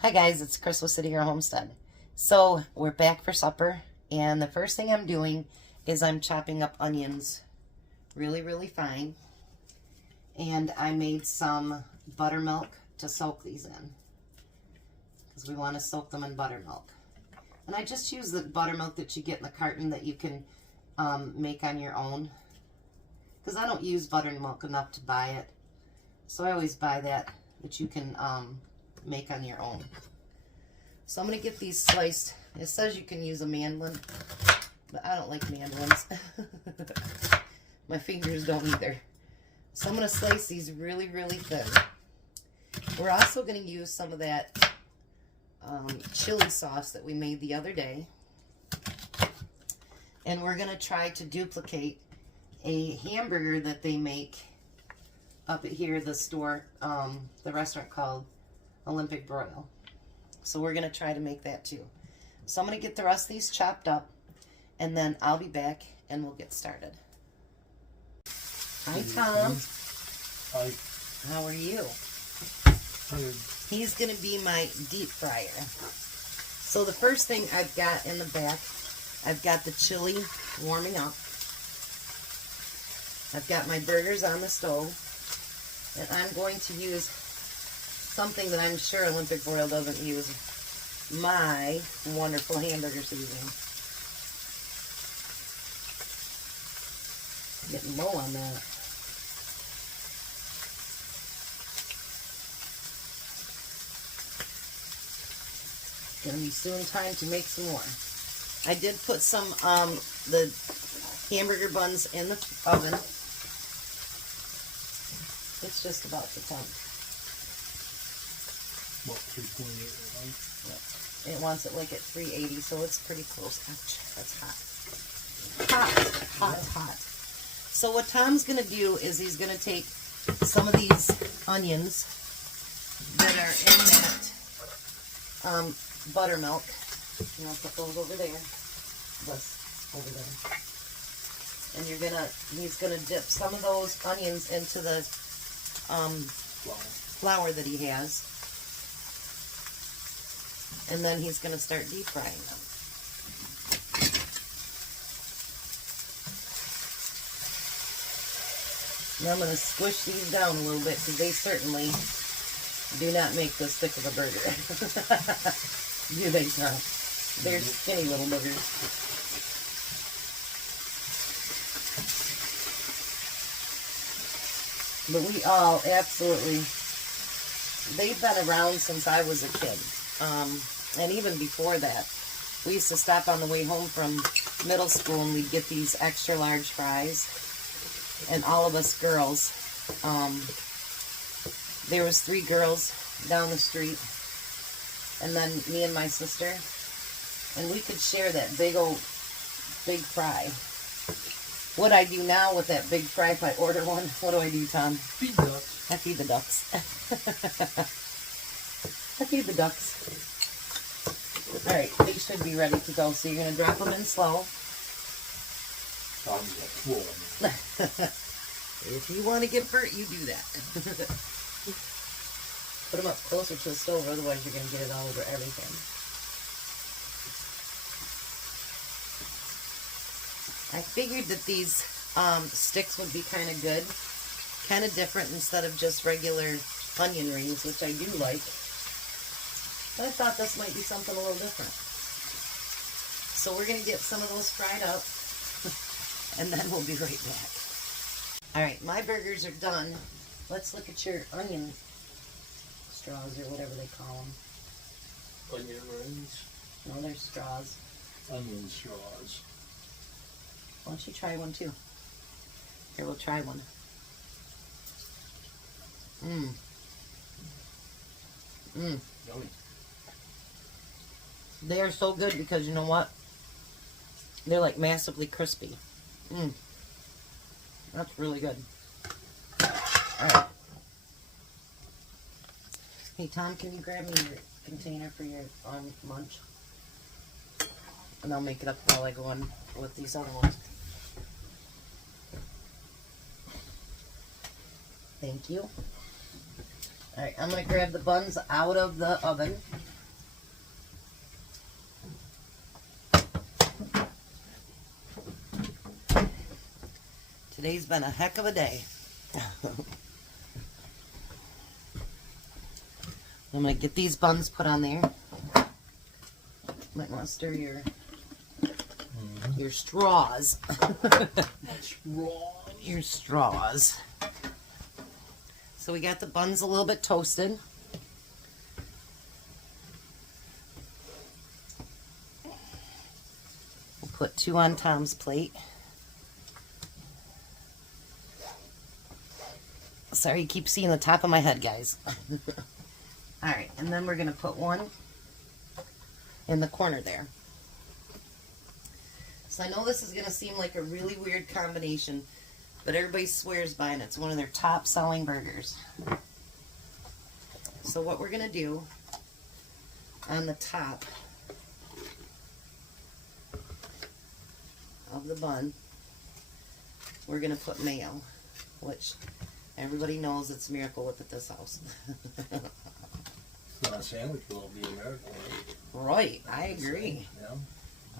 Hi guys, it's Chris with City Girl Homestead. So we're back for supper, and the first thing I'm doing is I'm chopping up onions really fine, and I made some buttermilk to soak these in because we want to soak them in buttermilk. And I just use the buttermilk that you get in the carton that you can make on your own, because I don't use buttermilk enough to buy it, so I always buy that you can make on your own. So I'm going to get these sliced. It says you can use a mandolin, but I don't like mandolins. My fingers don't either. So I'm going to slice these really thin. We're also going to use some of that chili sauce that we made the other day. And we're going to try to duplicate a hamburger that they make up at here, the store, the restaurant called Olympic Broil. So we're going to try to make that too. So I'm going to get the rest of these chopped up, and then I'll be back and we'll get started. Hi, Tom. Hi. How are you? Tired. He's going to be my deep fryer. So the first thing I've got in the back, I've got the chili warming up. I've got my burgers on the stove, and I'm going to use something that I'm sure Olympic Broil doesn't use, my wonderful hamburger seasoning. Getting low on that. Gonna be soon time to make some more. I did put some the hamburger buns in the oven. It's just about the time. What, 328 right now? Yep. It wants it like at 380, so it's pretty close. Ouch, that's hot. Hot. So what Tom's going to do is he's going to take some of these onions that are in that buttermilk. And I'll put those over there. This over there. And he's gonna dip some of those onions into the flour that he has. And then he's going to start deep frying them. Now I'm going to squish these down a little bit because they certainly do not make this thick of a burger. Do they, Tom? They're skinny little burgers. But we all absolutely, they've been around since I was a kid. And even before that, we used to stop on the way home from middle school and we'd get these extra large fries. And all of us girls, there was 3 girls down the street, and then me and my sister, and we could share that big fry. What I do now with that big fry, if I order one, what do I do, Tom? Feed ducks. I feed the ducks. I feed the ducks. Alright, these should be ready to go. So you're going to drop them in slow. If you want to get burnt, you do that. Put them up closer to the stove, otherwise you're going to get it all over everything. I figured that these sticks would be kind of good. Kind of different instead of just regular onion rings, which I do like. But I thought this might be something a little different. So we're going to get some of those fried up, and then we'll be right back. Alright, my burgers are done. Let's look at your onion straws, or whatever they call them. Onion rings. No, they're straws. Onion straws. Why don't you try one too? Here, we'll try one. Yummy. They are so good because you know what? They're like massively crispy. That's really good. Alright. Hey Tom, can you grab me your container for your lunch? And I'll make it up while I go on with these other ones. Thank you. Alright, I'm going to grab the buns out of the oven. Today's been a heck of a day. I'm going to get these buns put on there. Might want to stir your straws. Your straws. So we got the buns a little bit toasted. We'll put 2 on Tom's plate. Sorry, you keep seeing the top of my head, guys. Alright, and then we're going to put 1 in the corner there. So I know this is going to seem like a really weird combination, but everybody swears by it. It's one of their top selling burgers. So what we're going to do on the top of the bun, we're going to put mayo, which everybody knows it's Miracle Whip at this house. Not a sandwich will be a miracle, right? Right, I agree. Yeah.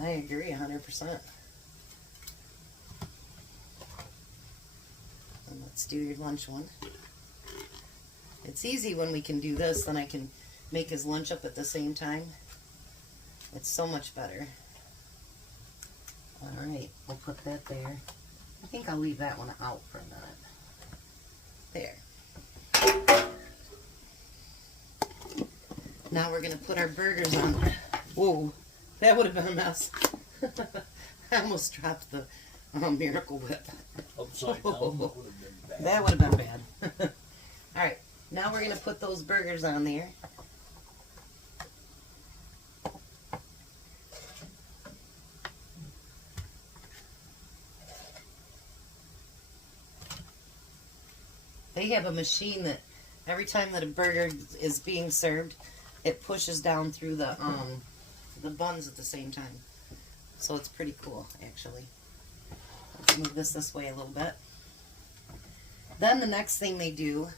I agree 100%. And let's do your lunch one. It's easy when we can do this, then I can make his lunch up at the same time. It's so much better. Alright, we'll put that there. I think I'll leave that one out for a minute. There. Now we're going to put our burgers on. Whoa, that would have been a mess. I almost dropped the Miracle Whip. Upside down, that would have been bad. That would have been bad. Alright, now we're going to put those burgers on there. They have a machine that every time that a burger is being served, it pushes down through the buns at the same time. So it's pretty cool, actually. Let's move this way a little bit. Then the next thing they do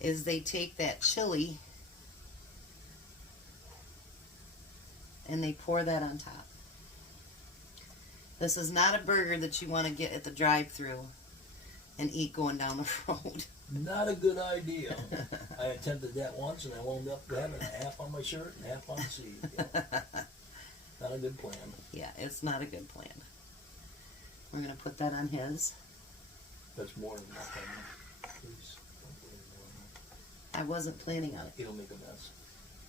is they take that chili and they pour that on top. This is not a burger that you want to get at the drive-thru and eat going down the road. Not a good idea. I attempted that once and I wound up having half on my shirt and half on the seat. Yeah. Not a good plan. Yeah, it's not a good plan. We're going to put that on his. That's more than enough. Please don't put any more in I wasn't planning on it. it. It'll make a mess.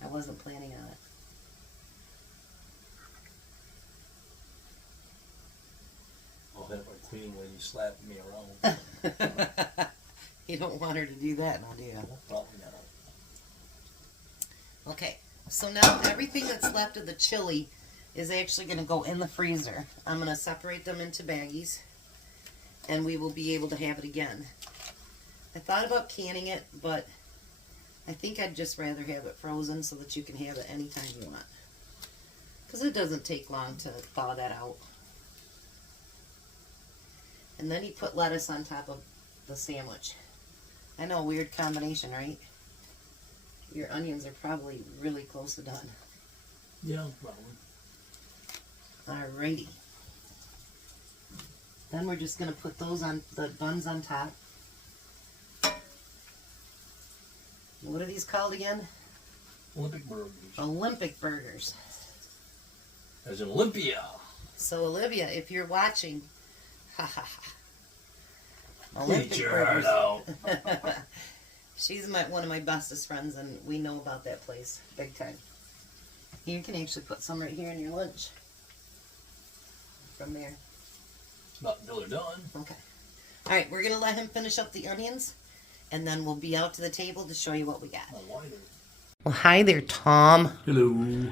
I wasn't planning on it. I'll have her clean when you slap me around. You don't want her to do that now, do you? Probably not. Okay, so now everything that's left of the chili is actually going to go in the freezer. I'm going to separate them into baggies, and we will be able to have it again. I thought about canning it, but I think I'd just rather have it frozen so that you can have it anytime you want. Because it doesn't take long to thaw that out. And then you put lettuce on top of the sandwich. I know, weird combination, right? Your onions are probably really close to done. Yeah, probably. Alrighty. Then we're just going to put those on, the buns on top. What are these called again? Olympic burgers. Olympic burgers. As in Olympia. So Olivia, if you're watching, ha ha ha. Eat your heart out. She's one of my bestest friends, and we know about that place big time. You can actually put some right here in your lunch. From there. Not until they're done. Okay. All right, we're going to let him finish up the onions, and then we'll be out to the table to show you what we got. Well, hi there, Tom. Hello.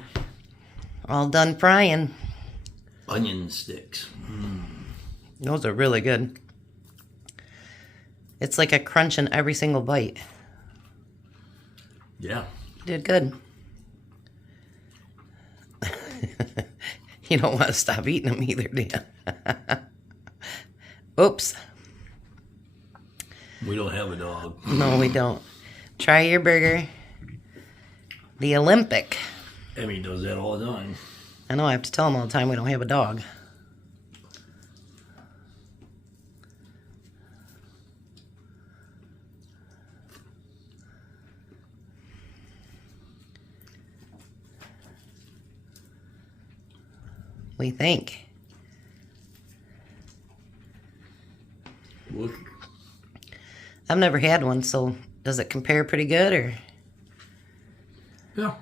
All done frying. Onion sticks. Those are really good. It's like a crunch in every single bite. Yeah. You did good. You don't want to stop eating them either, do you? Oops. We don't have a dog. No, we don't. Try your burger. The Olympic. Emmy does that all the time. I know I have to tell him all the time we don't have a dog. What do you think? What? I've never had one, so does it compare pretty good, or? Yeah.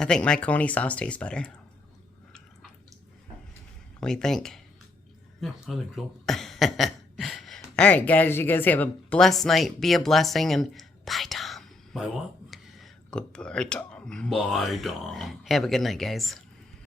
I think my coney sauce tastes better. What do you think? Yeah, I think so. All right, guys, you guys have a blessed night. Be a blessing, and bye, Tom. Bye what? Goodbye, Tom. Bye, Tom. Have a good night, guys.